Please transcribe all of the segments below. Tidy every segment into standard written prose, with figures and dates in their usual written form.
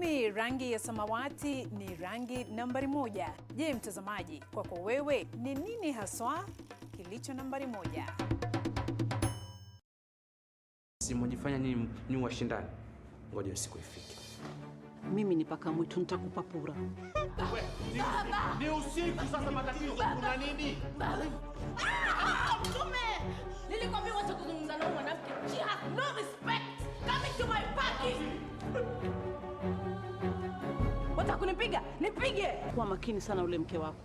mimi rangi ya samawati ni rangi nambari 1. Je, mtazamaji, kwako wewe ni nini haswa kilicho nambari 1? Simojifanya ni washindani. Ngoja siku ifike. Mimi ni paka mwitu, nitakupa pura. Ni usiku sasa, matatizo kuna nini? Mtume! Nilikwambia wacha kuzungumza na mwanamke. She has no respect. Coming to my party. Wataka kunipiga? Nipige. Kuwa makini sana ule mke wako.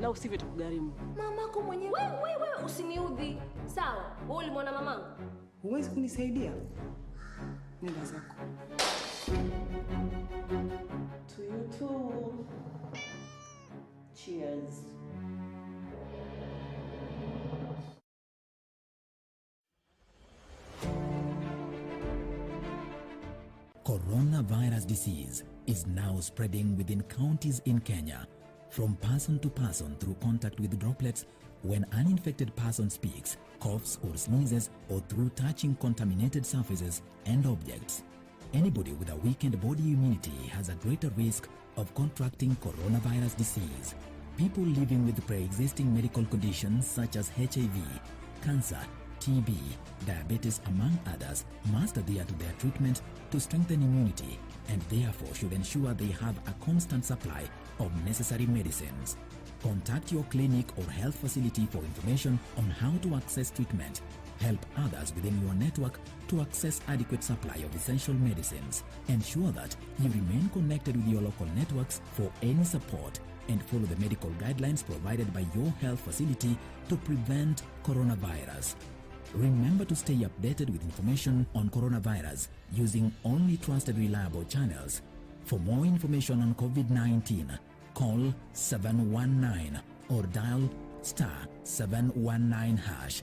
La usivyo tukugharimu. Mamako mwenyewe. Wewe usiniudhi. Sawa, wewe ulimwona mamangu? Huwezi kunisaidia? Nenda zako. To you too. Cheers. Coronavirus disease is now spreading within counties in Kenya, from person to person through contact with droplets when an infected person speaks, coughs or sneezes, or through touching contaminated surfaces and objects. Anybody with a weakened body immunity has a greater risk of contracting coronavirus disease. People living with pre-existing medical conditions such as HIV, cancer, TB, diabetes among others must adhere to their treatment to strengthen immunity and therefore should ensure they have a constant supply of necessary medicines. Contact your clinic or health facility for information on how to access treatment. Help others within your network to access adequate supply of essential medicines. Ensure that you remain connected with your local networks for any support and follow the medical guidelines provided by your health facility to prevent coronavirus. Remember to stay updated with information on coronavirus using only trusted reliable channels. For more information on COVID-19, call 719 or dial *719#.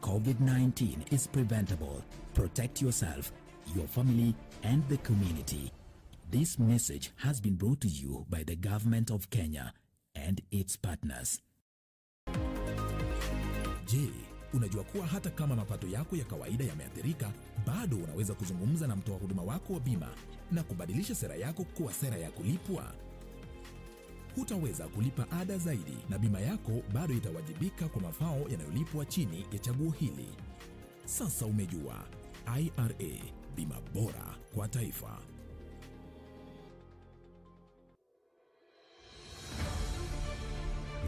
COVID-19 is preventable. Protect yourself, your family, and the community. This message has been brought to you by the Government of Kenya and its partners. Je, unajua kuwa hata kama mapato yako ya kawaida yameathirika, bado unaweza kuzungumza na mtoa huduma wako wa bima na kubadilisha sera yako kuwa sera ya kulipwa? Hutaweza kulipa ada zaidi na bima yako bado itawajibika kwa mafao yanayolipwa chini ya chaguo hili. Sasa umejua, IRA, bima bora kwa taifa.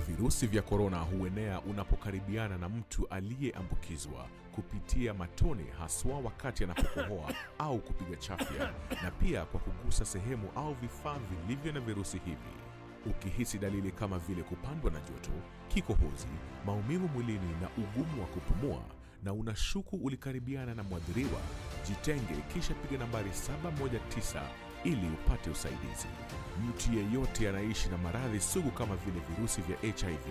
Virusi vya korona huenea unapokaribiana na mtu aliyeambukizwa kupitia matone, haswa wakati anapokohoa au kupiga chafya, na pia kwa kugusa sehemu au vifaa vilivyo na virusi hivi. Ukihisi dalili kama vile kupandwa na joto, kikohozi, maumivu mwilini na ugumu wa kupumua, na unashuku ulikaribiana na mwathiriwa, jitenge kisha piga nambari 719 ili upate usaidizi. Mtu yeyote anaishi na maradhi sugu kama vile virusi vya HIV,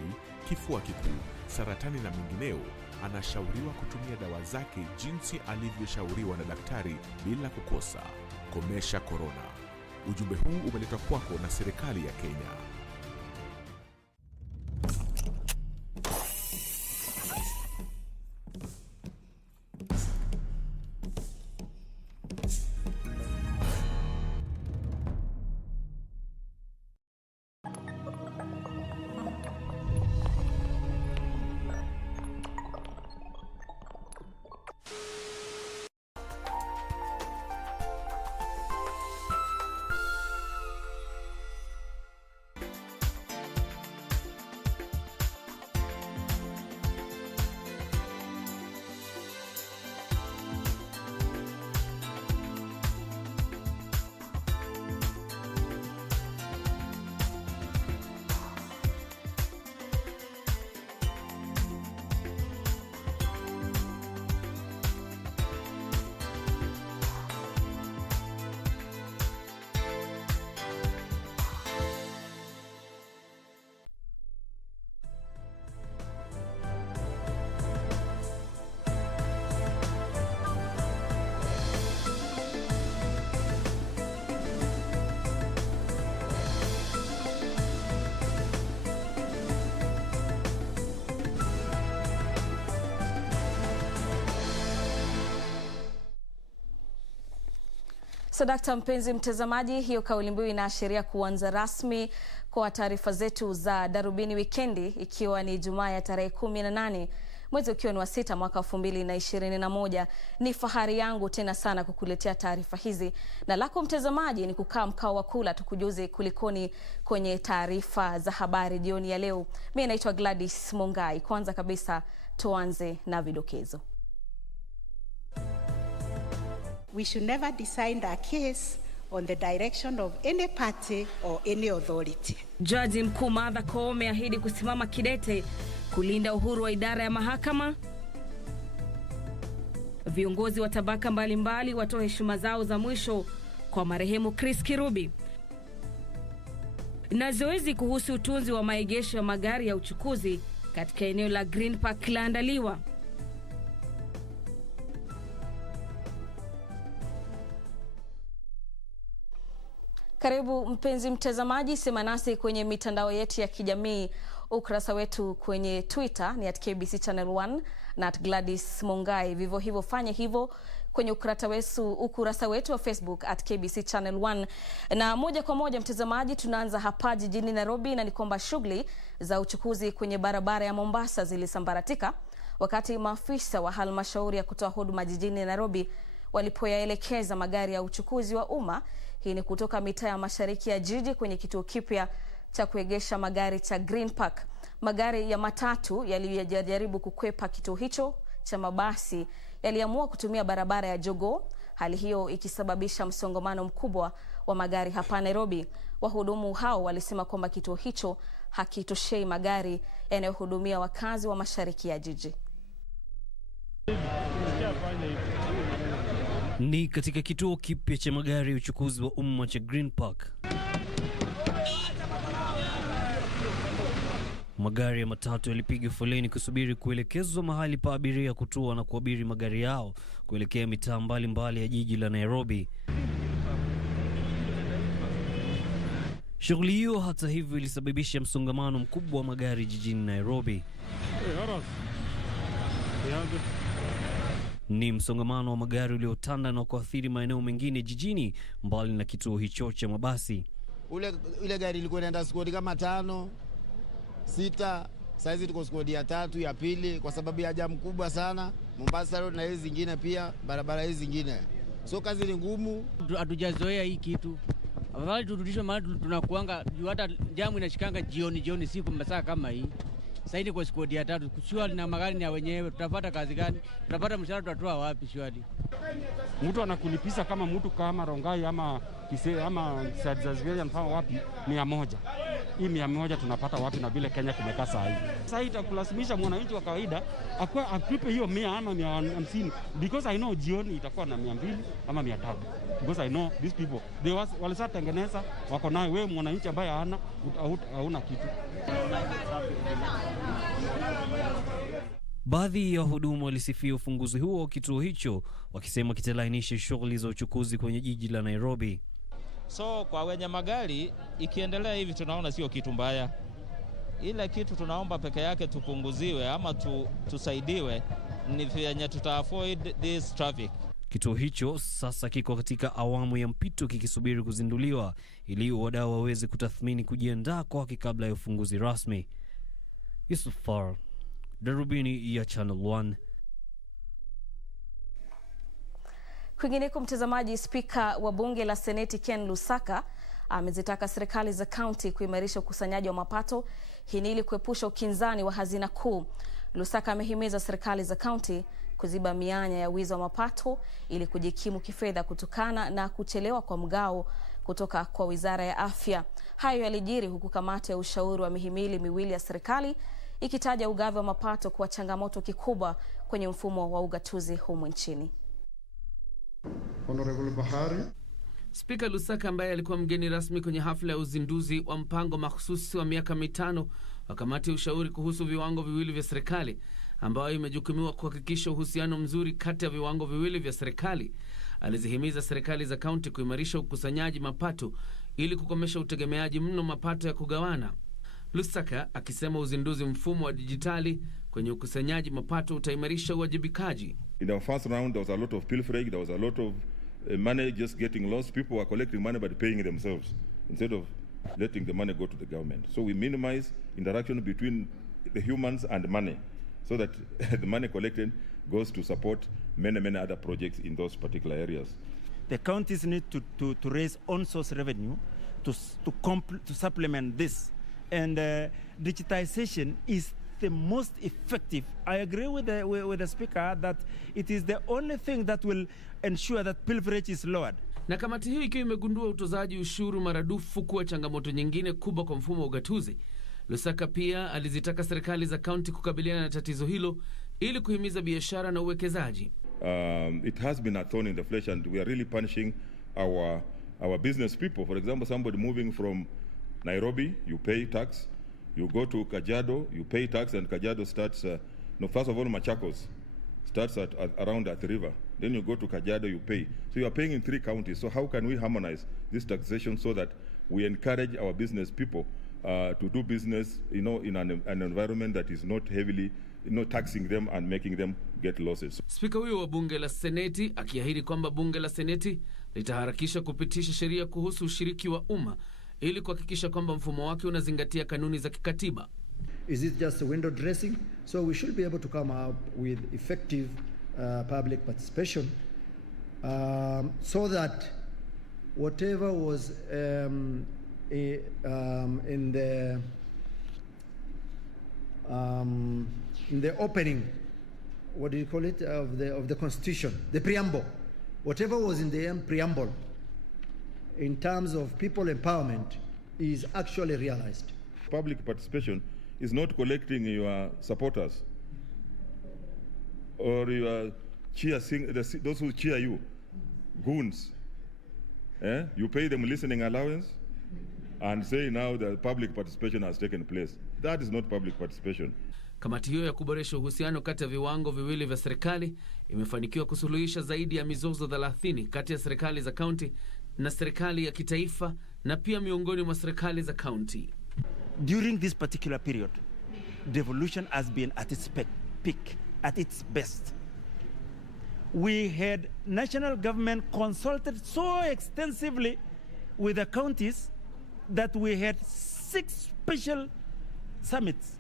kifua kikuu, saratani na mengineo anashauriwa kutumia dawa zake jinsi alivyoshauriwa na daktari bila kukosa. Komesha korona. Ujumbe huu umeletwa kwako na serikali ya Kenya. Sadakta mpenzi mtazamaji, hiyo kauli mbiu inaashiria kuanza rasmi kwa taarifa zetu za Darubini Wikendi, ikiwa ni Jumaa ya tarehe 18 mwezi ukiwa ni wa 6 mwaka 2021. Ni fahari yangu tena sana kukuletea taarifa hizi, na lako mtazamaji ni kukaa mkao wa kula tukujuze kulikoni kwenye taarifa za habari jioni ya leo. Mimi naitwa Gladys Mungai. Kwanza kabisa tuanze na vidokezo. We should never decide a case on the direction of any party or any authority. Jaji Mkuu Martha Koome ameahidi kusimama kidete kulinda uhuru wa idara ya mahakama. Viongozi wa tabaka mbalimbali watoa heshima zao za mwisho kwa marehemu Chris Kirubi. Na zoezi kuhusu utunzi wa maegesho ya magari ya uchukuzi katika eneo la Green Park laandaliwa. Karibu mpenzi mtazamaji, sema nasi kwenye mitandao yetu ya kijamii. Ukurasa wetu kwenye Twitter ni @KBC Channel 1 na @Gladys Mungai. Vivyo hivyo fanya hivyo kwenye ukurasa wetu wa Facebook @KBC Channel 1. Na moja kwa moja mtazamaji, tunaanza hapa jijini Nairobi, na ni kwamba shughuli za uchukuzi kwenye barabara ya Mombasa zilisambaratika wakati maafisa wa halmashauri ya kutoa huduma jijini Nairobi walipoyaelekeza magari ya uchukuzi wa umma. Hii ni kutoka mitaa ya mashariki ya jiji kwenye kituo kipya cha kuegesha magari cha Green Park. Magari ya matatu yaliyojaribu kukwepa kituo hicho cha mabasi yaliamua kutumia barabara ya Jogoo, hali hiyo ikisababisha msongamano mkubwa wa magari hapa Nairobi. Wahudumu hao walisema kwamba kituo hicho hakitoshei magari yanayohudumia wakazi wa mashariki ya jiji. Ni katika kituo kipya cha magari ya uchukuzi wa umma cha Green Park. Magari ya matatu yalipiga foleni kusubiri kuelekezwa mahali pa abiria kutua na kuabiri magari yao kuelekea mitaa mbalimbali ya jiji la Nairobi. Shughuli hiyo hata hivyo ilisababisha msongamano mkubwa wa magari jijini Nairobi. Ni msongamano wa magari uliotanda na kuathiri maeneo mengine jijini mbali na kituo hicho cha mabasi. Ile gari ilikuwa inaenda skodi kama 5, 6, saizi tuko skodi ya 3 ya pili kwa sababu ya jamu kubwa sana Mombasa Road na hizi zingine pia barabara hizi zingine. So kazi ni ngumu, hatujazoea hii kitu. Afadhali turudishwe mahali tunakuanga juu hata jamu inashikanga jioni siku masaa kama hii. Sasa ni kwa skodi ya 3 kuchua na magari ya wenyewe, tutapata kazi gani? Tutapata mshahara tutatoa wapi shwari? Mtu anakulipisa kama mtu kama Rongai ama Kisii ama Sadzazweria mfano wapi 100. Hii 100 tunapata wapi na vile Kenya kumekaa saa hii? Sasa itakulazimisha mwananchi wa kawaida akwa akipe hiyo 100 ama 150 because I know jioni itakuwa na 200 ama 300. Because I know these people they walisa tengeneza wako nayo, wewe mwananchi ambaye hauna kitu. Baadhi ya wahudumu walisifia ufunguzi huo wa kituo hicho wakisema kitalainisha shughuli za uchukuzi kwenye jiji la Nairobi. So kwa wenye magari ikiendelea hivi tunaona sio kitu mbaya. Ile kitu tunaomba peke yake tupunguziwe ama tusaidiwe ni vyenye avoid this traffic. Kituo hicho sasa kiko katika awamu ya mpito kikisubiri kuzinduliwa ili wadau waweze kutathmini kujiandaa kwake kabla ya ufunguzi rasmi. Yusuf Far, Darubini ya Channel 1. Kwingineko mtazamaji, spika wa bunge la Seneti Ken Lusaka amezitaka serikali za kaunti kuimarisha ukusanyaji wa mapato, hii ili kuepusha ukinzani wa hazina kuu. Lusaka amehimiza serikali za kaunti kuziba mianya ya wizi wa mapato ili kujikimu kifedha kutokana na kuchelewa kwa mgao kutoka kwa Wizara ya Afya. Hayo yalijiri huku kamati ya ushauri wa mihimili miwili ya serikali ikitaja ugavi wa mapato kuwa changamoto kikubwa kwenye mfumo wa ugatuzi humu nchini. Honorable Bahari. Spika Lusaka ambaye alikuwa mgeni rasmi kwenye hafla ya uzinduzi wa mpango mahususi wa miaka 5 wa kamati ya ushauri kuhusu viwango viwili vya serikali ambayo imejukumiwa kuhakikisha uhusiano mzuri kati ya viwango viwili vya serikali, alizihimiza serikali za kaunti kuimarisha ukusanyaji mapato ili kukomesha utegemeaji mno mapato ya kugawana. Lusaka akisema uzinduzi mfumo wa dijitali kwenye ukusanyaji mapato utaimarisha uwajibikaji. In the first round there was a lot of pilfering, there was a lot of money just getting lost. People are collecting money but paying themselves instead of letting the money go to the government. So we minimize interaction between the humans and money so that the money collected goes to support many, many other projects in those particular areas. The counties need to raise on-source revenue to supplement this. And digitization is the most effective. I agree with the speaker that it is the only thing that will ensure that pilferage is lowered. Na kamati hiyo ikiwa imegundua utozaji ushuru maradufu kuwa changamoto nyingine kubwa kwa mfumo wa ugatuzi. Lusaka pia alizitaka serikali za kaunti kukabiliana na tatizo hilo ili kuhimiza biashara na uwekezaji. It has been a thorn in the flesh and we are really punishing our business people. For example, somebody moving from Nairobi, you pay tax. You go to Kajiado, you pay tax, and Kajiado starts, first of all, Machakos starts around at the river. Then you go to Kajiado, you pay. So you are paying in 3 counties. So how can we harmonize this taxation so that we encourage our business people to do business, in an environment that is not heavily, taxing them and making them get losses. Spika huyo wa bunge la Seneti akiahidi kwamba bunge la Seneti litaharakisha kupitisha sheria kuhusu ushiriki wa umma ili kuhakikisha kwamba mfumo wake unazingatia kanuni za kikatiba. Is it just a window dressing? So we should be able to come up with effective public participation so that whatever was in the opening, what do you call it, of the Constitution, the preamble, whatever was in the preamble in terms of people empowerment is actually realized. Public participation is not collecting your supporters or your those who cheer you, goons. You pay them listening allowance and say now the public participation has taken place. That is not public participation. Kamati hiyo ya kuboresha uhusiano kati ya viwango viwili vya serikali imefanikiwa kusuluhisha zaidi ya mizozo 30 kati ya serikali za kaunti na serikali ya kitaifa na pia miongoni mwa serikali za kaunti. During this particular period, devolution has been at its peak, at its best. We had national government consulted so extensively with the counties that we had 6 special summits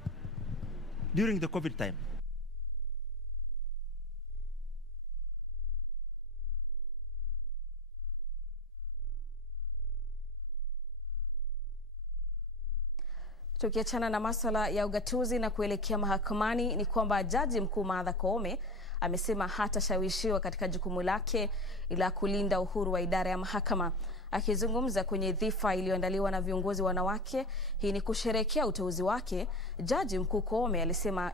during the COVID time. Tukiachana na masuala ya ugatuzi na kuelekea mahakamani, ni kwamba Jaji Mkuu Martha Koome amesema hatashawishiwa katika jukumu lake ila kulinda uhuru wa idara ya mahakama. Akizungumza kwenye dhifa iliyoandaliwa na viongozi wanawake, hii ni kusherehekea uteuzi wake, Jaji Mkuu Koome alisema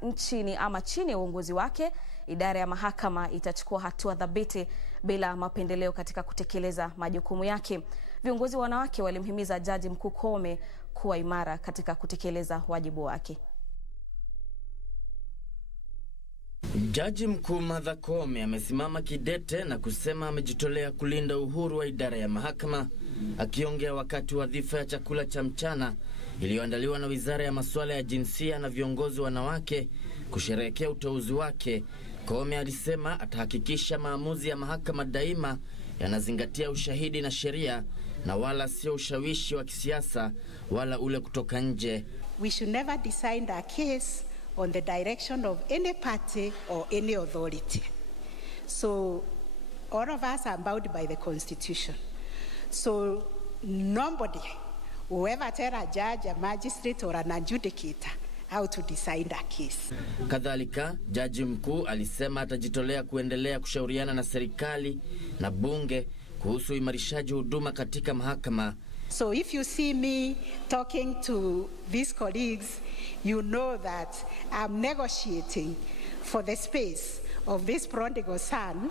chini ya uongozi wake, idara ya mahakama itachukua hatua thabiti bila mapendeleo katika kutekeleza majukumu yake. Viongozi wanawake walimhimiza Jaji Mkuu Koome kuwa imara katika kutekeleza wajibu wake. Jaji Mkuu Martha Koome amesimama kidete na kusema amejitolea kulinda uhuru wa idara ya mahakama. Akiongea wakati wa dhifa ya chakula cha mchana iliyoandaliwa na Wizara ya Masuala ya Jinsia na viongozi wanawake kusherehekea uteuzi wake, Koome alisema atahakikisha maamuzi ya mahakama daima yanazingatia ushahidi na sheria na wala sio ushawishi wa kisiasa wala ule kutoka nje. We should never decide a case on the direction of any party or any authority. So all of us are bound by the Constitution. So nobody will ever tell a judge, a magistrate or an adjudicator how to decide a case. Kadhalika, Jaji Mkuu alisema atajitolea kuendelea kushauriana na serikali na bunge kuhusu imarishaji huduma katika mahakama. So if you see me talking to these colleagues, you know that I'm negotiating for the space of this prodigal son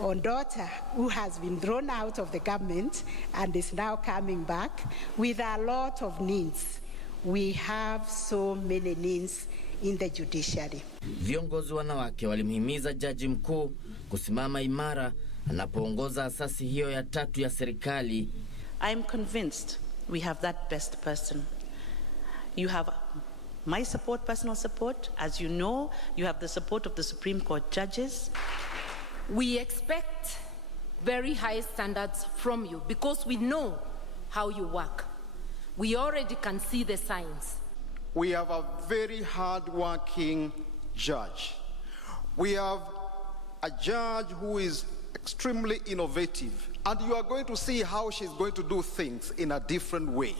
or daughter who has been thrown out of the government and is now coming back with a lot of needs. We have so many needs in the judiciary. Viongozi wanawake walimhimiza Jaji Mkuu kusimama imara anapoongoza asasi hiyo ya 3 ya serikali. I'm convinced we have that best person. You have my support, personal support. As you know, you have the support of the Supreme Court judges. We expect very high standards from you because we know how you work. We already can see the signs. We have a very hard-working judge. We have a judge who is extremely innovative, and you are going to see how she's going to do things in a different way.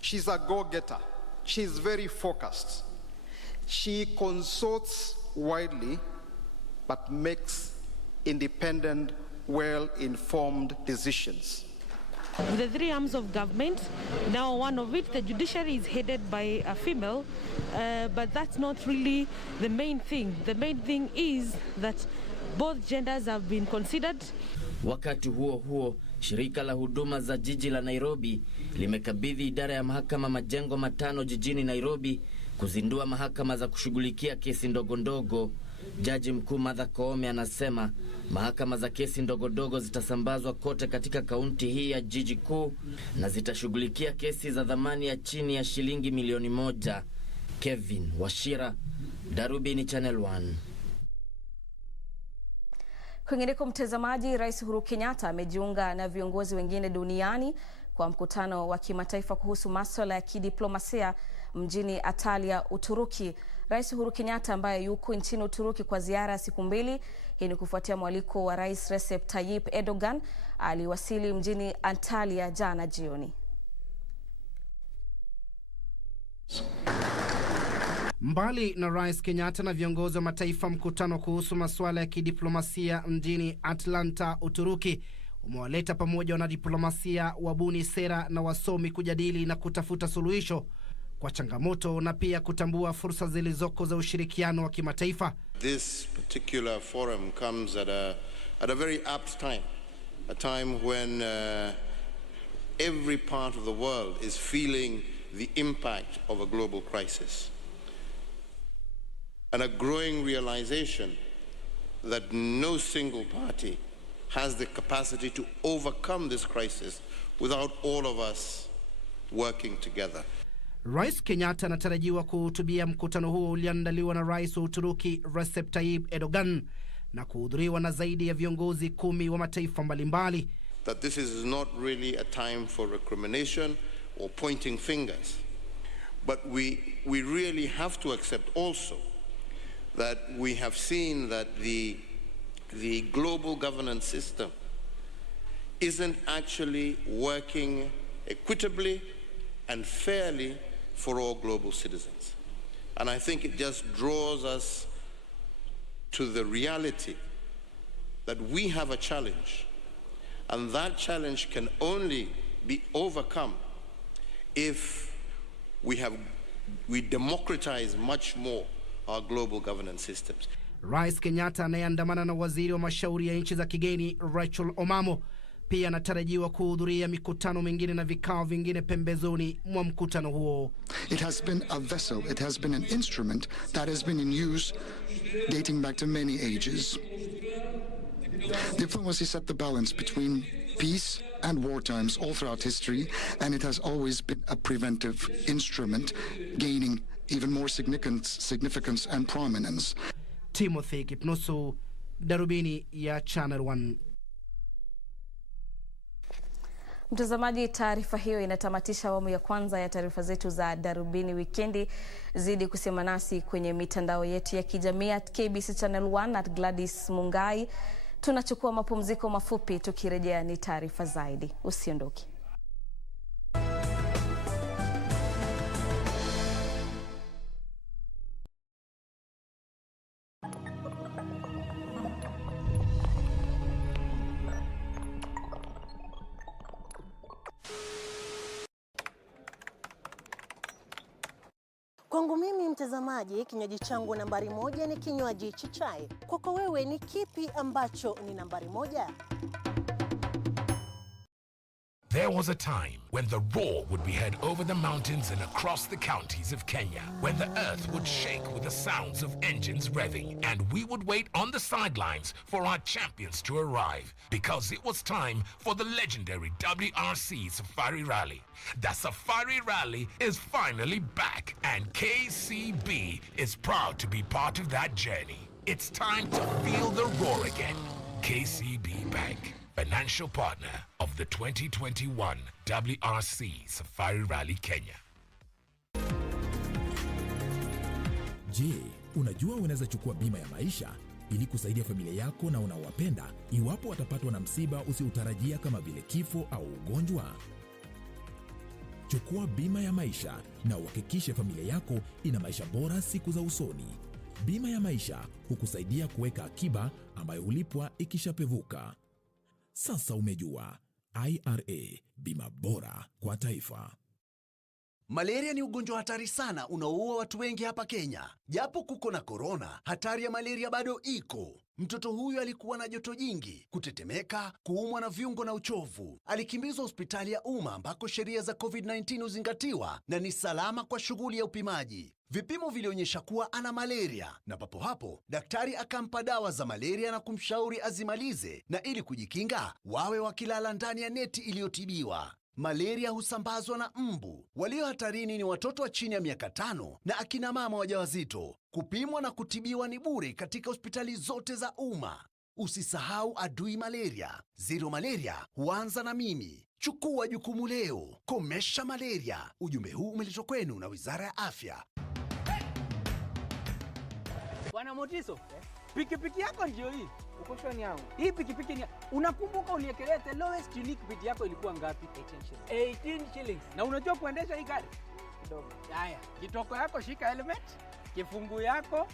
She's a go-getter. She's very focused. She consults widely, but makes independent, well-informed decisions. The three arms of government, now one of it, the judiciary, is headed by a female, but that's not really the main thing. The main thing is that both genders have been considered. Wakati huo huo, shirika la huduma za jiji la Nairobi limekabidhi idara ya mahakama majengo matano jijini Nairobi kuzindua mahakama za kushughulikia kesi ndogo ndogo. Jaji mkuu Martha Koome anasema mahakama za kesi ndogo ndogo zitasambazwa kote katika kaunti hii ya jiji kuu na zitashughulikia kesi za dhamani ya chini ya shilingi milioni 1. Kevin Washira, Darubini, Channel 1. Kwingineko mtazamaji, Rais Uhuru Kenyatta amejiunga na viongozi wengine duniani kwa mkutano wa kimataifa kuhusu masuala ya kidiplomasia mjini Antalya, Uturuki. Rais Uhuru Kenyatta ambaye yuko nchini Uturuki kwa ziara ya siku 2, hii ni kufuatia mwaliko wa Rais Recep Tayyip Erdogan, aliwasili mjini Antalya jana jioni. Mbali na Rais Kenyatta na viongozi wa mataifa, mkutano kuhusu masuala ya kidiplomasia mjini Atlanta, Uturuki umewaleta pamoja wanadiplomasia, wabuni sera na wasomi kujadili na kutafuta suluhisho kwa changamoto na pia kutambua fursa zilizoko za ushirikiano wa kimataifa. This particular forum comes at a very apt time, a time when every part of the world is feeling the impact of a global crisis, and a growing realization that no single party has the capacity to overcome this crisis without all of us working together. Rais Kenyatta anatarajiwa kuhutubia mkutano huo ulioandaliwa na Rais wa Uturuki Recep Tayyip Erdogan na kuhudhuriwa na zaidi ya viongozi 10 wa mataifa mbalimbali. That this is not really a time for recrimination or pointing fingers, but we really have to accept also that we have seen that the global governance system isn't actually working equitably and fairly for all global citizens. And I think it just draws us to the reality that we have a challenge, and that challenge can only be overcome if we democratize much more our global governance systems. Rais Kenyatta anayeandamana na waziri wa mashauri ya nchi za kigeni Rachel Omamo pia anatarajiwa kuhudhuria mikutano mingine na vikao vingine pembezoni mwa mkutano huo. It has been a vessel, it has been an instrument that has been in use dating back to many ages. Diplomacy set the balance between peace and war times all throughout history, and it has always been a preventive instrument, gaining even more significance and prominence. Timothy Kipnusu, Darubini ya Channel 1. Mtazamaji, taarifa hiyo inatamatisha awamu ya kwanza ya taarifa zetu za Darubini Wikendi. Zidi kusema nasi kwenye mitandao yetu ya kijamii at KBC Channel 1 at Gladys Mungai. Tunachukua mapumziko mafupi, tukirejea ni taarifa zaidi. Usiondoke. Kwangu mimi mtazamaji, kinywaji changu nambari 1 ni kinywaji cha chai. Kwako wewe ni kipi ambacho ni nambari 1? There was a time when the roar would be heard over the mountains and across the counties of Kenya, when the earth would shake with the sounds of engines revving, and we would wait on the sidelines for our champions to arrive, because it was time for the legendary WRC Safari Rally. The Safari Rally is finally back, and KCB is proud to be part of that journey. It's time to feel the roar again. KCB Bank, financial partner of the 2021 WRC Safari Rally Kenya. Je, unajua unaweza chukua bima ya maisha ili kusaidia familia yako na unaowapenda iwapo watapatwa na msiba usiotarajia kama vile kifo au ugonjwa? Chukua bima ya maisha na uhakikishe familia yako ina maisha bora siku za usoni. Bima ya maisha hukusaidia kuweka akiba ambayo hulipwa ikishapevuka. Sasa umejua. IRA, bima bora kwa taifa. Malaria ni ugonjwa hatari sana unaoua watu wengi hapa Kenya. Japo kuko na korona, hatari ya malaria bado iko. Mtoto huyu alikuwa na joto jingi, kutetemeka, kuumwa na viungo na uchovu. Alikimbizwa hospitali ya umma ambako sheria za COVID-19 huzingatiwa na ni salama kwa shughuli ya upimaji. Vipimo vilionyesha kuwa ana malaria na papo hapo daktari akampa dawa za malaria na kumshauri azimalize, na ili kujikinga wawe wakilala ndani ya neti iliyotibiwa. Malaria husambazwa na mbu. Walio hatarini ni watoto wa chini ya miaka 5 na akina mama wajawazito. Kupimwa na kutibiwa ni bure katika hospitali zote za umma. Usisahau adui malaria. Zero malaria huanza na mimi. Chukua jukumu leo. Komesha malaria. Ujumbe huu umeletwa kwenu na Wizara ya Afya. Bwana Motiso, pikipiki yako ndio hii. Uko shoni yangu. Hii pikipiki ni unakumbuka uniekelea the lowest unique bid yako ilikuwa ngapi? 18 shillings. Na unajua kuendesha hii gari? Kidogo. Haya, kitoko yako shika helmet, kifungu yako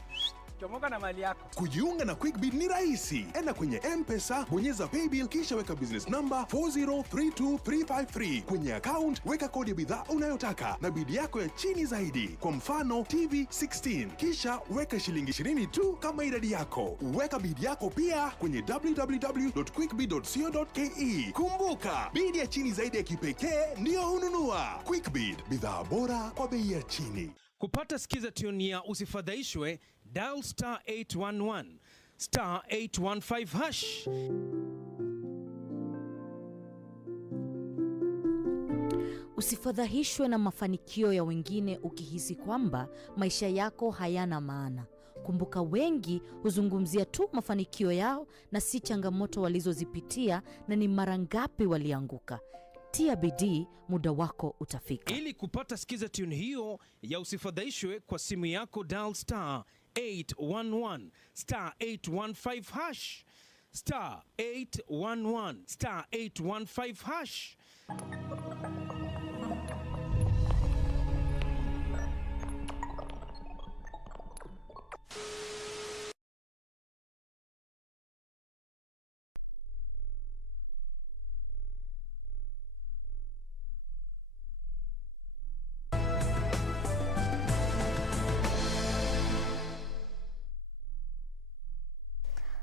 chomoka na mali yako. Kujiunga na QuickBid ni rahisi. Enda kwenye M-Pesa, bonyeza paybill kisha weka business number 4032353. Kwenye account weka kodi ya bidhaa unayotaka na bid yako ya chini zaidi. Kwa mfano TV 16. Kisha weka shilingi 20 tu kama idadi yako. Weka bid yako pia kwenye www.quickbid.co.ke. Kumbuka, bid ya chini zaidi ya kipekee ndio ununua. QuickBid, bidhaa bora kwa bei ya chini. Kupata sikiza tune ya Usifadhaishwe, dial star 811 star 815 hash. Usifadhaishwe na mafanikio ya wengine ukihisi kwamba maisha yako hayana maana. Kumbuka, wengi huzungumzia tu mafanikio yao na si changamoto walizozipitia na ni mara ngapi walianguka. Tia bidii, muda wako utafika. Ili kupata sikiza tune hiyo ya Usifadhaishwe kwa simu yako, dial star 811 star 815 hash, star 811 star 815 hash.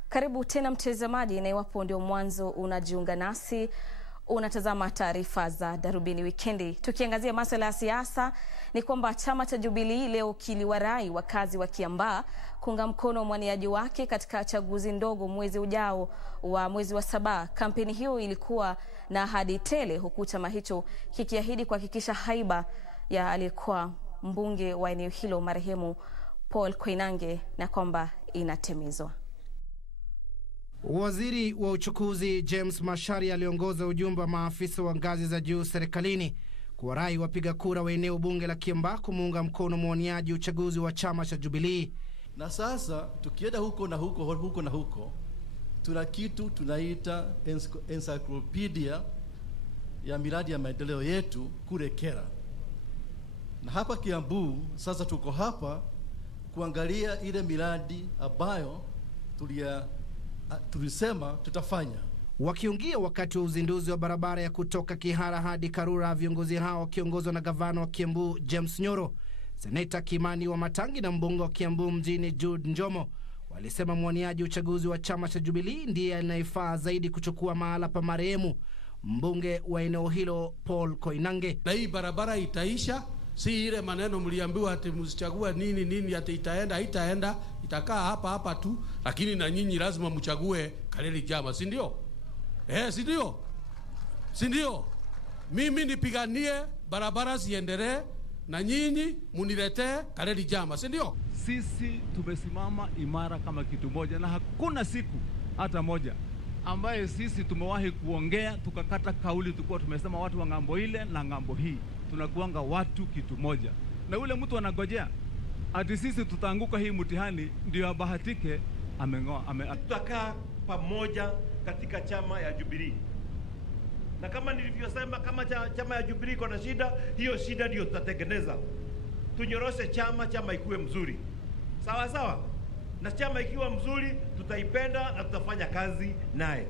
Karibu tena mtazamaji, na iwapo ndio mwanzo unajiunga nasi, unatazama taarifa za Darubini Wikendi. Tukiangazia masuala ya siasa, ni kwamba chama cha Jubilee leo kiliwarai wakazi wa Kiambaa kuunga mkono mwaniaji wake katika chaguzi ndogo mwezi ujao wa mwezi wa 7. Kampeni hiyo ilikuwa na ahadi tele, huku chama hicho kikiahidi kuhakikisha haiba ya aliyekuwa mbunge wa eneo hilo marehemu Paul Koinange na kwamba inatimizwa. Waziri wa uchukuzi James Macharia aliongoza ujumbe wa maafisa wa ngazi za juu serikalini kuwarai wapiga kura wa eneo bunge la Kiambaa kumuunga mkono mwaniaji uchaguzi wa chama cha Jubilee. Na sasa tukienda huko na huko, tuna kitu tunaita encyclopedia ya miradi ya maendeleo yetu kule Kera. Na hapa Kiambu sasa tuko hapa kuangalia ile miradi ambayo tulisema tutafanya. Wakiongea wakati wa uzinduzi wa barabara ya kutoka Kihara hadi Karura, viongozi hao wakiongozwa na gavana wa Kiambu James Nyoro, seneta Kimani wa Matangi na mbunge wa Kiambu mjini Jude Njomo walisema mwaniaji uchaguzi wa chama cha Jubilee ndiye anayefaa zaidi kuchukua mahala pa marehemu mbunge wa eneo hilo Paul Koinange. Na hii barabara itaisha, si ile maneno mliambiwa ati msichagua nini ati itaenda, haitaenda, itakaa hapa tu, lakini na nyinyi lazima mchague Kaleli Jama, si ndio? Si ndio? Mimi nipiganie barabara ziendelee na nyinyi muniletee Kaleli Jama, si ndio? Sisi tumesimama imara kama kitu moja na hakuna siku hata moja ambaye sisi tumewahi kuongea tukakata kauli, tulikuwa tumesema watu wa ngambo ile na ngambo hii tunakuanga watu kitu moja, na yule mtu anagojea ati sisi tutaanguka hii mtihani ndio abahatike ameng'oa. Tutakaa pamoja katika chama ya Jubilee, na kama nilivyosema, kama chama ya Jubilee iko na shida, hiyo shida ndio tutatengeneza. Tunyoroshe chama ikuwe mzuri, sawa sawa, na chama ikiwa mzuri tutaipenda na tutafanya kazi naye.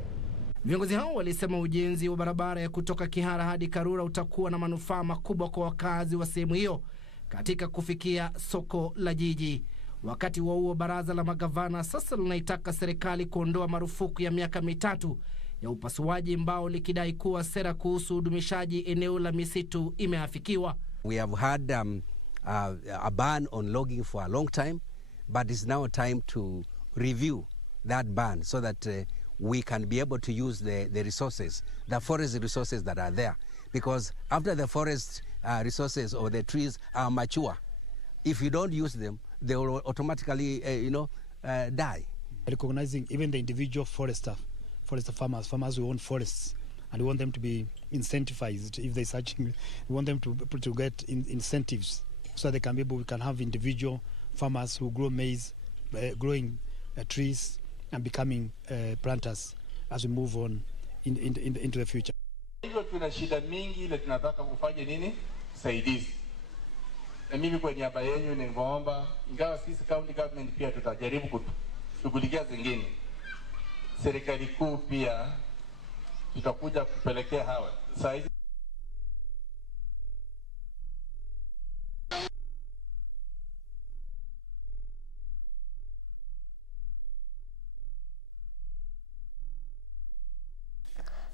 Viongozi hao walisema ujenzi wa barabara ya kutoka Kihara hadi Karura utakuwa na manufaa makubwa kwa wakazi wa sehemu hiyo katika kufikia soko la jiji. Wakati huo baraza la magavana sasa linaitaka serikali kuondoa marufuku ya miaka 3 ya upasuaji ambao likidai kuwa sera kuhusu udumishaji eneo la misitu imeafikiwa. We have had a ban on logging for a long time, but it's now time to review that ban so that we can be able to use the resources, the forest resources that are there. Because after the forest resources or the trees are mature, if you don't use them, they will automatically, die. Recognizing even the individual forest farmers who own forests, and we want them to be incentivized if they're searching. We want them to get incentives so they can be able. We can have individual farmers who grow maize, growing trees, and becoming planters as we move on into the future. Hivyo tuna shida mingi ile tunataka kufanya nini? Saidizi. Na mimi kwa niaba yenu ningeomba, ingawa sisi county government pia tutajaribu kushughulikia zingine, serikali kuu pia tutakuja kupelekea hawa. Saizi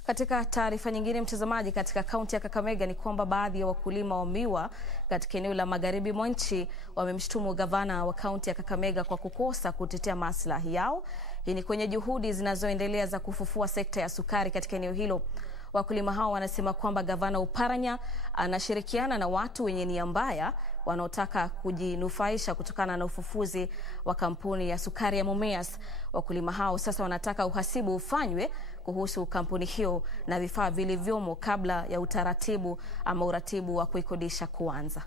Katika taarifa nyingine, mtazamaji, katika kaunti ya Kakamega ni kwamba baadhi ya wakulima wa miwa katika eneo la magharibi mwa nchi wamemshtumu gavana wa kaunti ya Kakamega kwa kukosa kutetea maslahi yao. Hii ni kwenye juhudi zinazoendelea za kufufua sekta ya sukari katika eneo hilo. Wakulima hao wanasema kwamba gavana Oparanya anashirikiana na watu wenye nia mbaya wanaotaka kujinufaisha kutokana na ufufuzi wa kampuni ya sukari ya MUMIAS. Wakulima hao sasa wanataka uhasibu ufanywe kuhusu kampuni hiyo na vifaa vilivyomo kabla ya uratibu wa kuikodisha kuanza.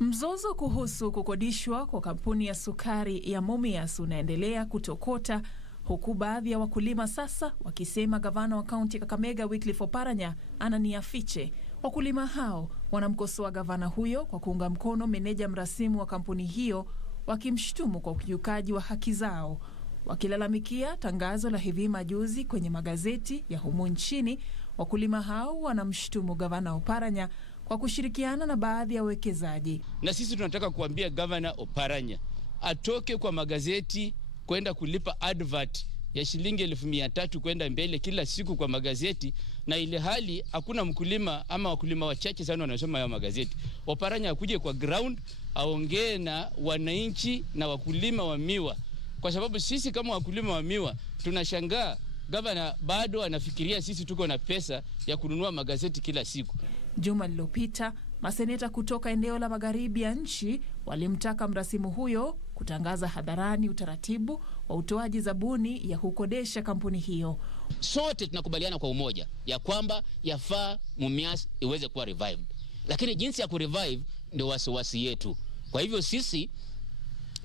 Mzozo kuhusu kukodishwa kwa kampuni ya sukari ya MUMIAS unaendelea kutokota, huku baadhi ya wakulima sasa wakisema gavana wa kaunti ya Kakamega Wycliffe Oparanya ana nia fiche. Wakulima hao wanamkosoa gavana huyo kwa kuunga mkono meneja mrasimu wa kampuni hiyo, wakimshtumu kwa ukiukaji wa haki zao. Wakilalamikia tangazo la hivi majuzi kwenye magazeti ya humu nchini, wakulima hao wanamshtumu gavana Oparanya kwa kushirikiana na baadhi ya wawekezaji. Na sisi tunataka kuambia gavana Oparanya atoke kwa magazeti kwenda kulipa advert ya shilingi 1,300 kwenda mbele kila siku kwa magazeti, na ile hali hakuna mkulima ama wakulima wachache sana wanasoma hayo magazeti. Oparanya akuje kwa ground aongee na wananchi na wakulima wa miwa, kwa sababu sisi kama wakulima wa miwa tunashangaa gavana bado anafikiria sisi tuko na pesa ya kununua magazeti kila siku. Juma lililopita, maseneta kutoka eneo la magharibi ya nchi walimtaka mrasimu huyo kutangaza hadharani utaratibu wa utoaji zabuni ya kukodesha kampuni hiyo. Sote tunakubaliana kwa umoja ya kwamba yafaa MUMIAS iweze kuwa revived, lakini jinsi ya kurevive ndio wasiwasi yetu. Kwa hivyo sisi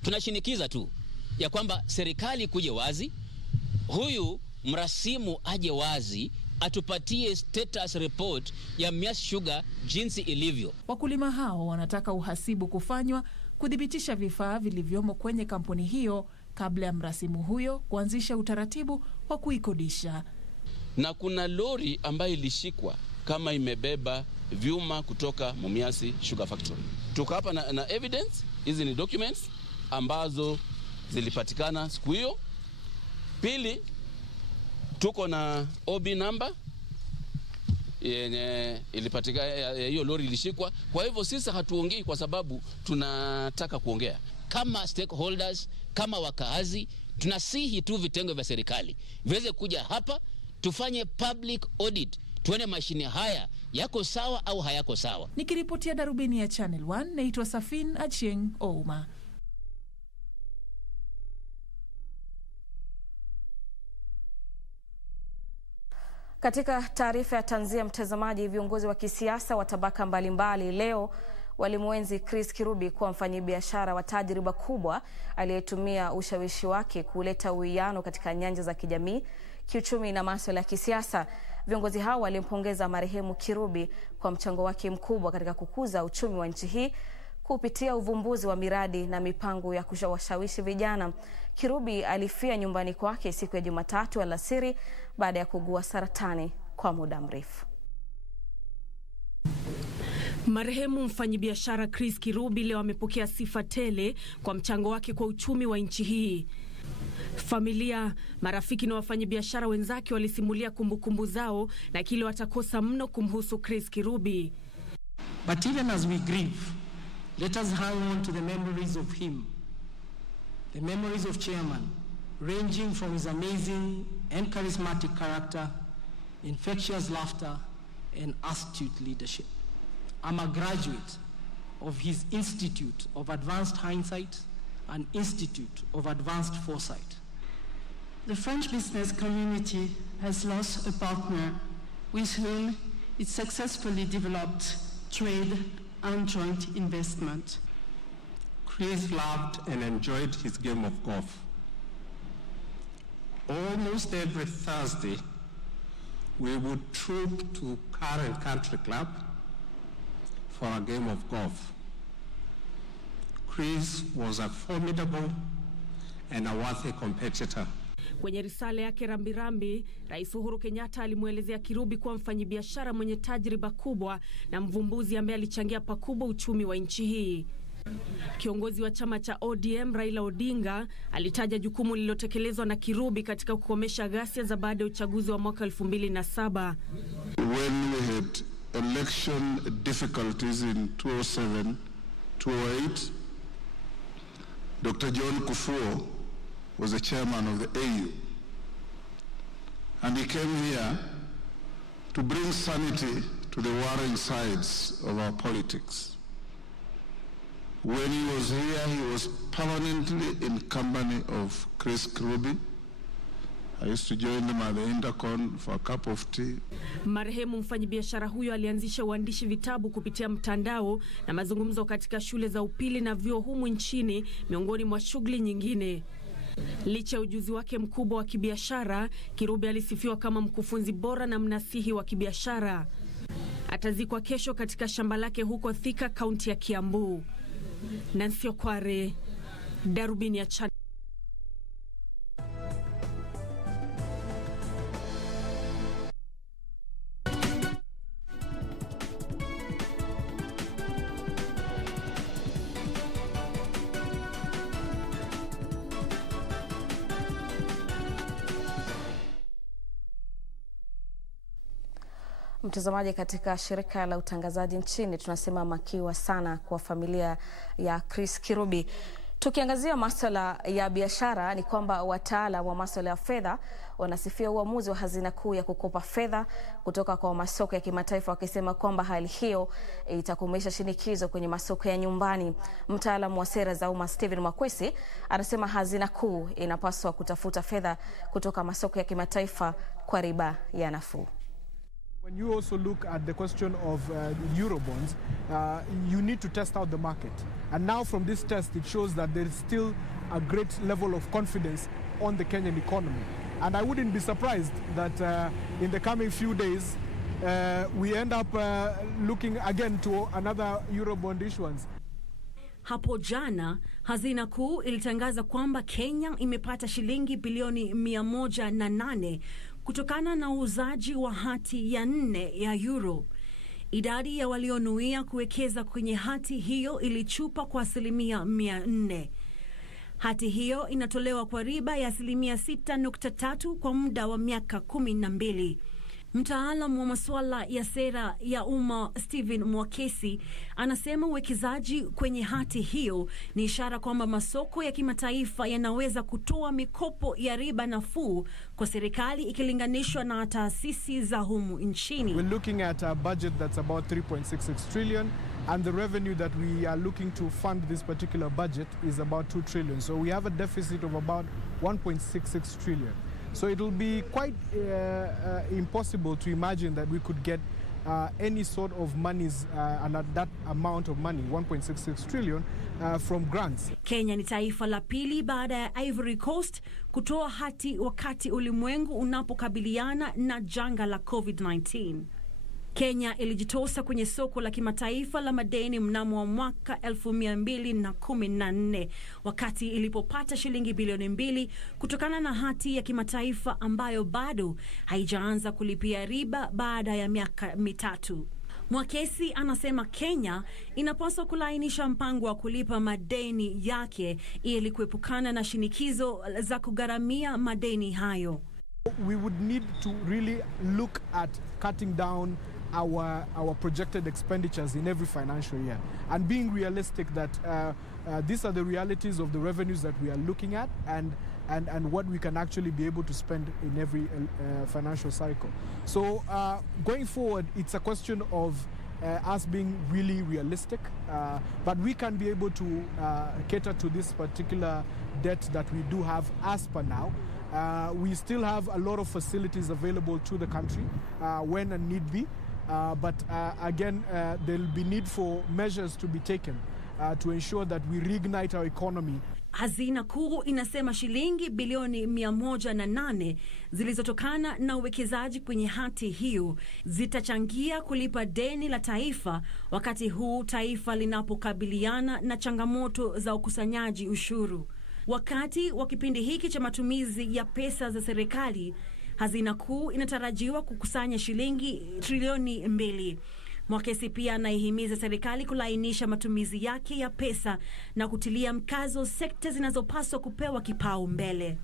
tunashinikiza tu ya kwamba serikali kuje wazi, huyu mrasimu aje wazi, atupatie status report ya MUMIAS Sugar jinsi ilivyo. Wakulima hao wanataka uhasibu kufanywa kudhibitisha vifaa vilivyomo kwenye kampuni hiyo kabla ya mrasimu huyo kuanzisha utaratibu wa kuikodisha. Na kuna lori ambayo ilishikwa kama imebeba vyuma kutoka MUMIAS Sugar Factory. Tuko hapa na evidence, hizi ni documents ambazo zilipatikana siku hiyo. Pili, tuko na OB number yenye ilipatikana, hiyo lori ilishikwa. Kwa hivyo sisi hatuongei kwa sababu tunataka kuongea. Kama stakeholders, kama wakaazi, tunasihi tu vitengo vya serikali viweze kuja hapa tufanye public audit, tuone mashine haya yako sawa au hayako sawa. Nikiripotia Darubini ya Channel 1, naitwa Safin Achieng Ouma. Katika taarifa ya tanzia, mtazamaji, viongozi wa kisiasa wa tabaka mbalimbali leo walimwenzi Chris Kirubi kuwa mfanyabiashara wa tajriba kubwa aliyetumia ushawishi wake kuleta uwiano katika nyanja za kijamii, kiuchumi na masuala ya kisiasa. Viongozi hao walimpongeza marehemu Kirubi kwa mchango wake mkubwa katika kukuza uchumi wa nchi hii kupitia uvumbuzi wa miradi na mipango ya kuwashawishi vijana. Kirubi alifia nyumbani kwake siku ya Jumatatu alasiri baada ya kuugua saratani kwa muda mrefu. Marehemu mfanyabiashara Chris Kirubi leo amepokea sifa tele kwa mchango wake kwa uchumi wa nchi hii. Familia, marafiki na wafanyabiashara wenzake walisimulia kumbukumbu zao na kile watakosa mno kumhusu Chris Kirubi. But even as we grieve, let us hang on to the memories of him. The memories of Chairman, ranging from his amazing and charismatic character, infectious laughter, and astute leadership. I'm a graduate of his Institute of Advanced Hindsight and Institute of Advanced Foresight. The French business community has lost a partner with whom it successfully developed trade and joint investment. Chris loved and enjoyed his game of golf. Almost every Thursday, we would troop to Current Country Club for a game of golf. Chris was a formidable and a worthy competitor. Kwenye risala yake rambirambi, Rais Uhuru Kenyatta alimuelezea Kirubi kuwa mfanyabiashara mwenye tajriba kubwa na mvumbuzi ambaye alichangia pakubwa uchumi wa nchi hii. Kiongozi wa chama cha ODM Raila Odinga alitaja jukumu lililotekelezwa na Kirubi katika kukomesha ghasia za baada ya uchaguzi wa mwaka 2007. When we had election difficulties in 2007, 2008, Dr. John Kufuor was the chairman of the AU, and he came here to bring sanity to the warring sides of our politics. When he was here, he was permanently in company of Chris Kirubi. I used to join them at the Intercon for a cup of tea. Marehemu mfanyabiashara huyo alianzisha uandishi vitabu kupitia mtandao na mazungumzo katika shule za upili na vyuo humu nchini, miongoni mwa shughuli nyingine. Licha ujuzi wake mkubwa wa kibiashara, Kirubi alisifiwa kama mkufunzi bora na mnasihi wa kibiashara. Atazikwa kesho katika shamba lake huko Thika, kaunti ya Kiambu. Nancy Okware, Darubini ya CHANGAMOTO. Mtazamaji, katika shirika la utangazaji nchini tunasema makiwa sana kwa familia ya Chris Kirubi. Tukiangazia masuala ya biashara, ni kwamba wataalamu wa masuala ya fedha wanasifia uamuzi wa hazina kuu ya kukopa fedha kutoka kwa masoko ya kimataifa, wakisema kwamba hali hiyo itakomesha shinikizo kwenye masoko ya nyumbani. Mtaalamu wa sera za umma Stephen Makwesi anasema hazina kuu inapaswa kutafuta fedha kutoka masoko ya kimataifa kwa riba ya nafuu. When you also look at the question of Euro bonds, you need to test out the market. And now from this test, it shows that there is still a great level of confidence on the Kenyan economy. And I wouldn't be surprised that in the coming few days, we end up looking again to another Euro bond issuance. Hapo jana, hazina kuu ilitangaza kwamba Kenya imepata shilingi bilioni 108 kutokana na uuzaji wa hati ya 4 ya Euro. Idadi ya walionuia kuwekeza kwenye hati hiyo ilichupa kwa 4%. Hati hiyo inatolewa kwa riba ya 6.3% kwa muda wa miaka 12. Mtaalamu wa masuala ya sera ya umma Stephen Mwakesi anasema uwekezaji kwenye hati hiyo ni ishara kwamba masoko ya kimataifa yanaweza kutoa mikopo ya riba nafuu kwa serikali ikilinganishwa na taasisi za humu nchini. We're looking at a budget that's about 3.66 trillion, and the revenue that we are looking to fund this particular budget is about 2 trillion. So we have a deficit of about 1.66 trillion. So it will be quite impossible to imagine that we could get any sort of monies and that amount of money, 1.66 trillion, from grants. Kenya ni taifa la pili baada ya Ivory Coast kutoa hati wakati ulimwengu unapokabiliana na janga la COVID-19. Kenya ilijitosa kwenye soko la kimataifa la madeni mnamo wa mwaka 2014 wakati ilipopata shilingi bilioni 2 kutokana na hati ya kimataifa ambayo bado haijaanza kulipia riba baada ya miaka 3. Mwakesi anasema Kenya inapaswa kulainisha mpango wa kulipa madeni yake ili kuepukana na shinikizo za kugharamia madeni hayo. We would need to really look at cutting down our projected expenditures in every financial year and being realistic that these are the realities of the revenues that we are looking at and what we can actually be able to spend in every financial cycle. So going forward, it's a question of us being really realistic, but we can be able to cater to this particular debt that we do have as per now. We still have a lot of facilities available to the country when a need be. But again, there will be need for measures to be taken to ensure that we reignite our economy. Hazina kuu inasema shilingi bilioni 108 zilizotokana na uwekezaji kwenye hati hiyo zitachangia kulipa deni la taifa wakati huu taifa linapokabiliana na changamoto za ukusanyaji ushuru. Wakati wa kipindi hiki cha matumizi ya pesa za serikali, hazina kuu inatarajiwa kukusanya shilingi trilioni 2. Mwakesi pia anaihimiza serikali kulainisha matumizi yake ya pesa na kutilia mkazo sekta zinazopaswa kupewa kipaumbele.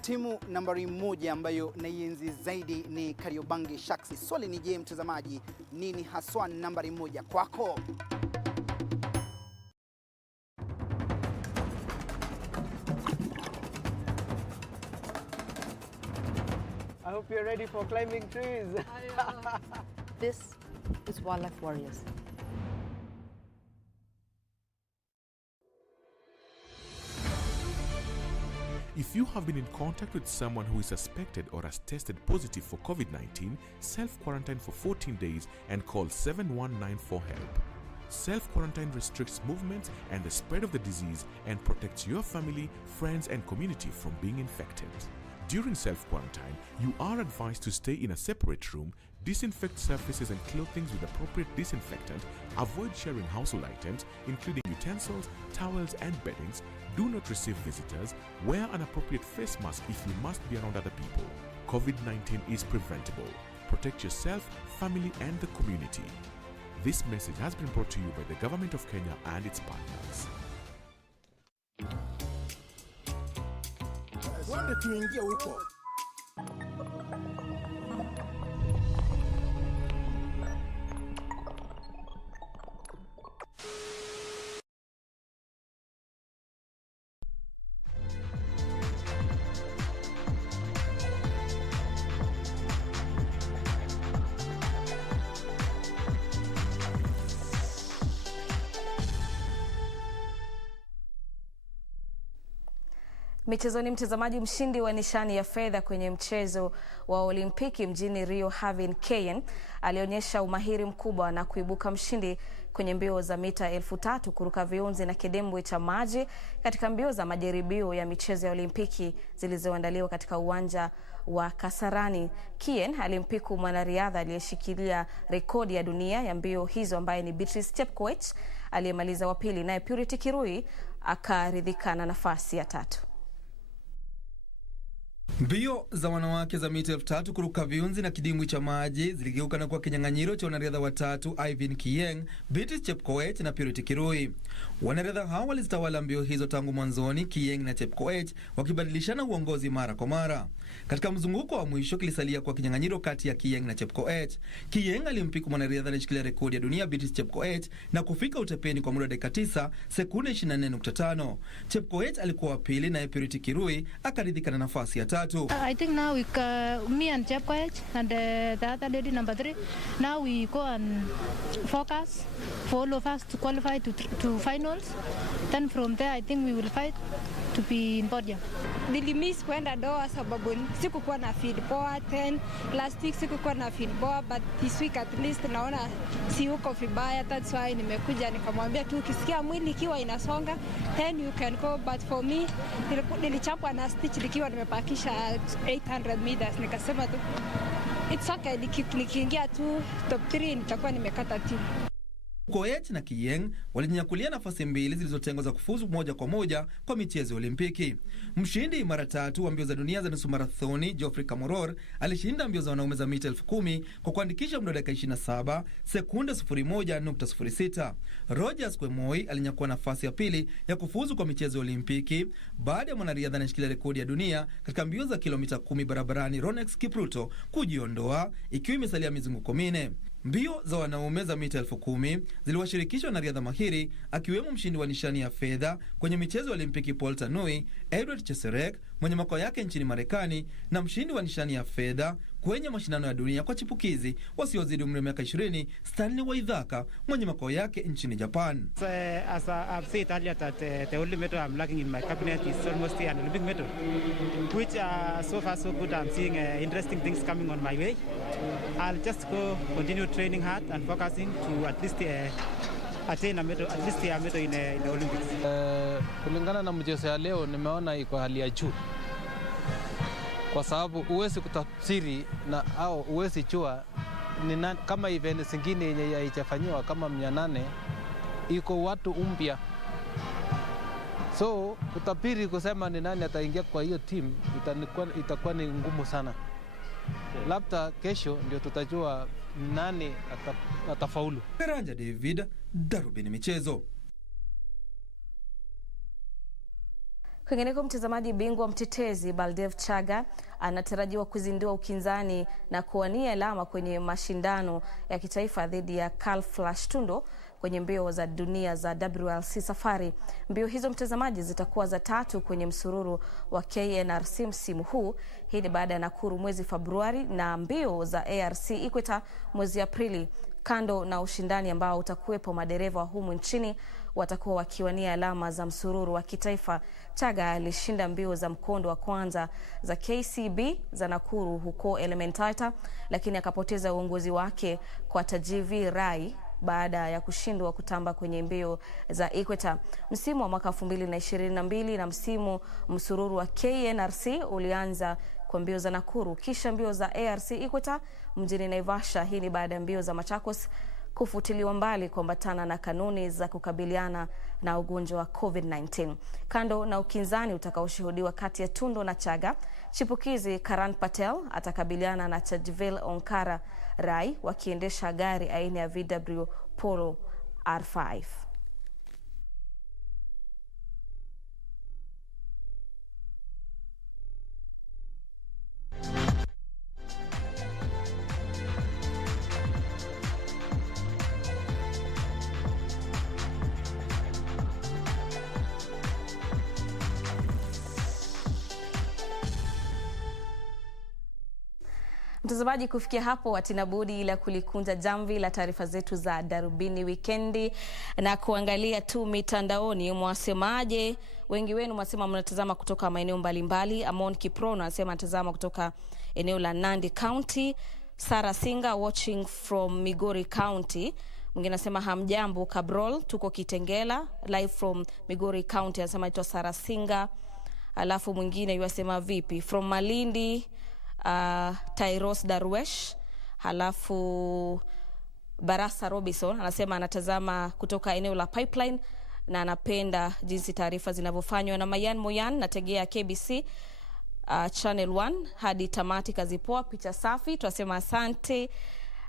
Timu nambari 1 ambayo naienzi zaidi ni Kariobangi Sharks. Swali ni je, mtazamaji, nini haswa nambari 1 kwako? I hope you're ready for climbing trees. This is Wildlife Warriors. If you have been in contact with someone who is suspected or has tested positive for COVID-19, self-quarantine for 14 days and call 7194 for help. Self-quarantine restricts movement and the spread of the disease and protects your family, friends and community from being infected. During self-quarantine, you are advised to stay in a separate room, disinfect surfaces and clothing with appropriate disinfectant, avoid sharing household items, including utensils, towels and beddings, do not receive visitors, wear an appropriate face mask if you must be around other people. COVID-19 is preventable. Protect yourself, family and the community. This message has been brought to you by the Government of Kenya and its partners. Wanda tuingia huko. Michezoni, mtazamaji, mshindi wa nishani ya fedha kwenye mchezo wa Olimpiki mjini Rio Havin, Kenya, alionyesha umahiri mkubwa na kuibuka mshindi kwenye mbio za mita 3000 kuruka viunzi na kidembwe cha maji katika mbio za majaribio ya michezo ya Olimpiki zilizoandaliwa katika uwanja wa Kasarani. Kien alimpiku mwanariadha aliyeshikilia rekodi ya dunia ya mbio hizo ambaye ni Beatrice Chepkoech aliyemaliza wa pili, naye Purity Kirui akaridhika na nafasi ya 3. Mbio za wanawake za mita 3000 kuruka viunzi na kidimbwi cha maji ziligeuka na kuwa kinyang'anyiro cha wanariadha watatu, Ivan Kiyeng, Beatrice Chepkoech na Purity Kirui. Wanariadha hao walizitawala mbio hizo tangu mwanzoni, Kiyeng na Chepkoech wakibadilishana uongozi mara kwa mara. Katika mzunguko wa mwisho kilisalia kwa kinyang'anyiro kati ya Kiyeng na Chepkoech. Kiyeng alimpiku mwanariadha anayeshikilia rekodi ya dunia Beatrice Chepkoech na kufika utepeni kwa muda dakika 9 sekunde 24.5. Chepkoech alikuwa wa pili na Purity Kirui akaridhika na nafasi ya 3. I think now me and Chepkoech and the other lady number 3, now we go and focus for all of us to qualify to finals. Then from there I think we will fight to be in podium. Nilimiss kwenda Doha sababu sikukuwa na feel poa. Last week sikukuwa na feel poa, but this week at least naona si uko vibaya. That's why nimekuja nikamwambia tu ukisikia mwili ikiwa inasonga then you can go, but for me nilichapwa na stitch nikiwa nimepakisha 800 meters, nikasema tu it's okay, nikiingia tu top 3 nitakuwa nimekata timu. Koech na Kiyeng walijinyakulia nafasi mbili zilizotengwa za kufuzu moja kwa moja kwa michezo ya Olimpiki. Mshindi mara 3 wa mbio za dunia za nusu marathoni, Geoffrey Kamworor, alishinda mbio za wanaume za mita 10,000 kwa kuandikisha muda dakika 27 sekunde 01.06. Rogers Kwemoi alinyakua nafasi ya pili ya kufuzu kwa michezo ya Olimpiki baada ya mwanariadha anayeshikilia rekodi ya dunia katika mbio za kilomita 10 barabarani Ronex Kipruto kujiondoa ikiwa imesalia mizunguko 4. Mbio za wanaume za mita 10,000 ziliwashirikishwa na riadha mahiri akiwemo mshindi wa nishani ya fedha kwenye michezo ya Olimpiki Paul Tanui, Edward Cheserek mwenye makao yake nchini Marekani, na mshindi wa nishani ya fedha kwenye mashindano ya dunia kwa chipukizi wasiozidi umri wa miaka 20, Stanley Waithaka mwenye makao yake nchini Japan. As I've said earlier that the only medal I'm lacking in my cabinet is almost an Olympic medal, which so far so good. I'm seeing interesting things coming on my way. I'll just continue training hard and focusing to at least attain a medal, at least a medal in the Olympics. Kulingana na mchezo ya leo nimeona iko hali ya juu, kwa sababu uwezi kutafsiri na au uwezi jua ni kama event zingine yenye haijafanywa kama 800 iko watu umpya, so kutapiri kusema ni nani ataingia kwa hiyo team itakuwa ni ngumu sana. Labda kesho ndio tutajua nani atafaulu. Karanja David, Darubini Michezo. Kwingineko, mtazamaji, bingwa mtetezi Baldev Chaga anatarajiwa kuzindua ukinzani na kuwania alama kwenye mashindano ya kitaifa dhidi ya Carl Flash Tundo kwenye mbio za dunia za WLC Safari. Mbio hizo, mtazamaji, zitakuwa za 3 kwenye msururu wa KNRC msimu huu. Hii ni baada ya Nakuru mwezi Februari na mbio za ARC Equator mwezi Aprili. Kando na ushindani ambao utakuwepo, madereva wa humu nchini watakuwa wakiwania alama za msururu wa kitaifa. Chaga alishinda mbio za mkondo wa kwanza za KCB za Nakuru huko Elementaita, lakini akapoteza uongozi wake kwa Tajivi Rai baada ya kushindwa kutamba kwenye mbio za Equator. Msimu wa mwaka 2022 na msimu msururu wa KNRC ulianza kwa mbio za Nakuru kisha mbio za ARC Equator mjini Naivasha. Hii ni baada ya mbio za Machakos kufutiliwa mbali kuambatana na kanuni za kukabiliana na ugonjwa wa COVID-19. Kando na ukinzani utakaoshuhudiwa kati ya Tundo na Chaga, chipukizi Karan Patel atakabiliana na Chajvel Onkara Rai wakiendesha gari aina ya VW Polo R5. Mtazamaji, kufikia hapo hatina budi ila kulikunja jamvi la taarifa zetu za Darubini Wikendi na kuangalia tu mitandaoni mwasemaje. Wengi wenu mwasema mnatazama kutoka maeneo mbalimbali. Amon Kiprono anasema anatazama kutoka eneo la Nandi County. Sara Singa watching from Migori County. Mwingine anasema hamjambo Kabrol, tuko Kitengela live from Migori County. Anasema ito Sara Singa. Alafu mwingine yasema vipi from Malindi, Tairos Darwesh. Halafu Barasa Robinson anasema anatazama kutoka eneo la Pipeline na anapenda jinsi taarifa zinavyofanywa. Na Mayan Moyan nategea KBC Channel 1 hadi tamati. Kazi poa, picha safi, tunasema asante.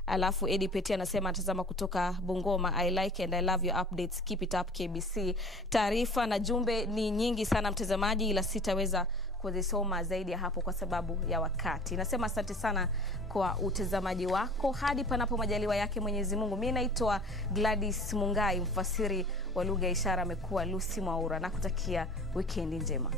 Alafu Eddie Peti anasema atazama kutoka Bungoma, I like and I love your updates, keep it up KBC. Taarifa na jumbe ni nyingi sana mtazamaji, ila sitaweza kuzisoma zaidi ya hapo kwa sababu ya wakati. Nasema asante sana kwa utazamaji wako hadi panapo majaliwa yake Mwenyezi Mungu. Mimi naitwa Gladys Mungai, mfasiri wa lugha ishara amekuwa Lucy Mwaura, na kutakia weekend njema.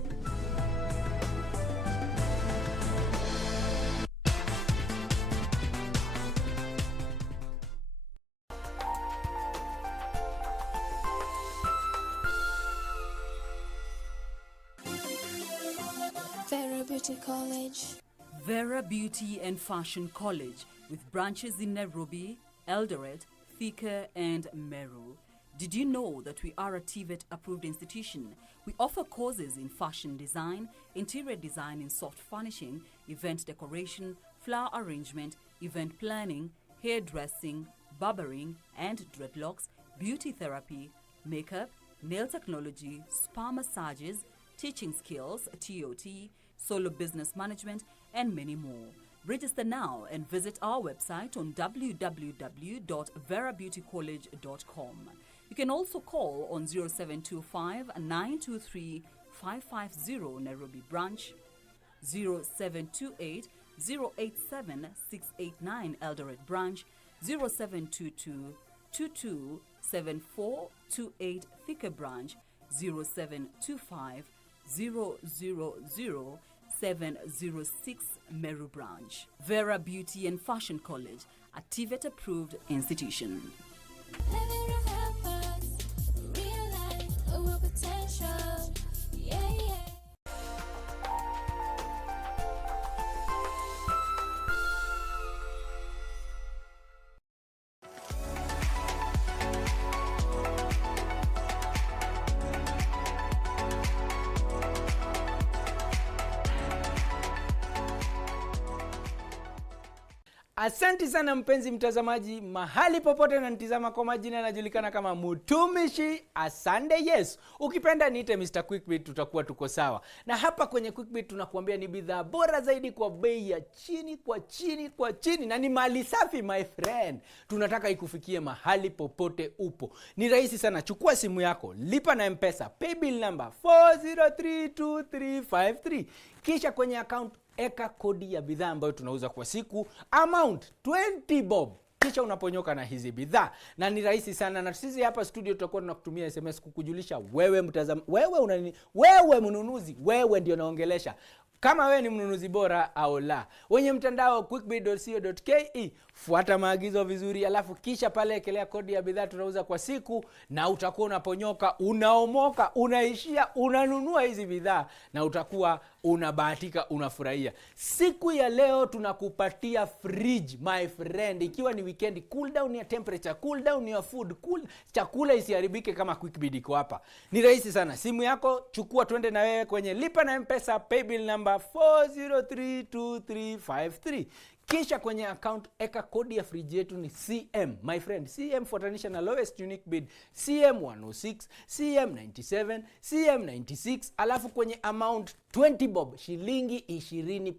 Vera Beauty College. Vera Beauty and Fashion College, with branches in Nairobi, Eldoret, Thika and Meru. Did you know that we are a TVET approved institution? We offer courses in fashion design, interior design in soft furnishing, event decoration, flower arrangement, event planning, hairdressing, barbering and dreadlocks, beauty therapy, makeup, nail technology, spa massages, teaching skills, TOT, solo business management, and many more. Register now and visit our website on www.verabeautycollege.com. You can also call on 0725 923 550 Nairobi branch, 0728 087 689 Eldoret branch, 0722 22 7428 Thika branch, 0725 000-706 Meru branch. Vera Beauty and Fashion College, a TVET approved institution. Asante sana mpenzi mtazamaji, mahali popote unanitazama, kwa majina najulikana kama Mutumishi Asante Yes. Ukipenda niite Mr. Quickbit, tutakuwa tuko sawa. Na hapa kwenye Quickbit tunakuambia ni bidhaa bora zaidi kwa bei ya chini kwa chini na ni mali safi my friend. Tunataka ikufikie mahali popote upo. Ni rahisi sana, chukua simu yako, lipa na M-Pesa, paybill number 4032353. Kisha kwenye account eka kodi ya bidhaa ambayo tunauza kwa siku, amount 20 bob. Kisha unaponyoka na hizi bidhaa. Na ni rahisi sana, na sisi hapa studio tutakuwa tunakutumia SMS kukujulisha wewe wewe mnunuzi, wewe ndio naongelesha, kama wewe ni mnunuzi bora au la. Wenye mtandao quickbit.co.ke, fuata maagizo vizuri, alafu kisha pale ekelea kodi ya bidhaa tunauza kwa siku, na utakuwa unaponyoka, unaomoka, unaishia, unanunua hizi bidhaa, na utakuwa unabahatika, unafurahia. Siku ya leo tunakupatia fridge my friend, ikiwa ni weekend, cool down ya temperature, cool down ya food, chakula isiharibike kama Quickbit iko hapa. Ni rahisi sana, simu yako chukua, twende na wewe kwenye lipa na M-Pesa, paybill number 4032353. Kisha kwenye account eka kodi ya fridge yetu ni CM my friend. CM fuatanisha na lowest unique bid, CM 106, CM 97, CM 96, alafu kwenye amount 20 bob, shilingi 20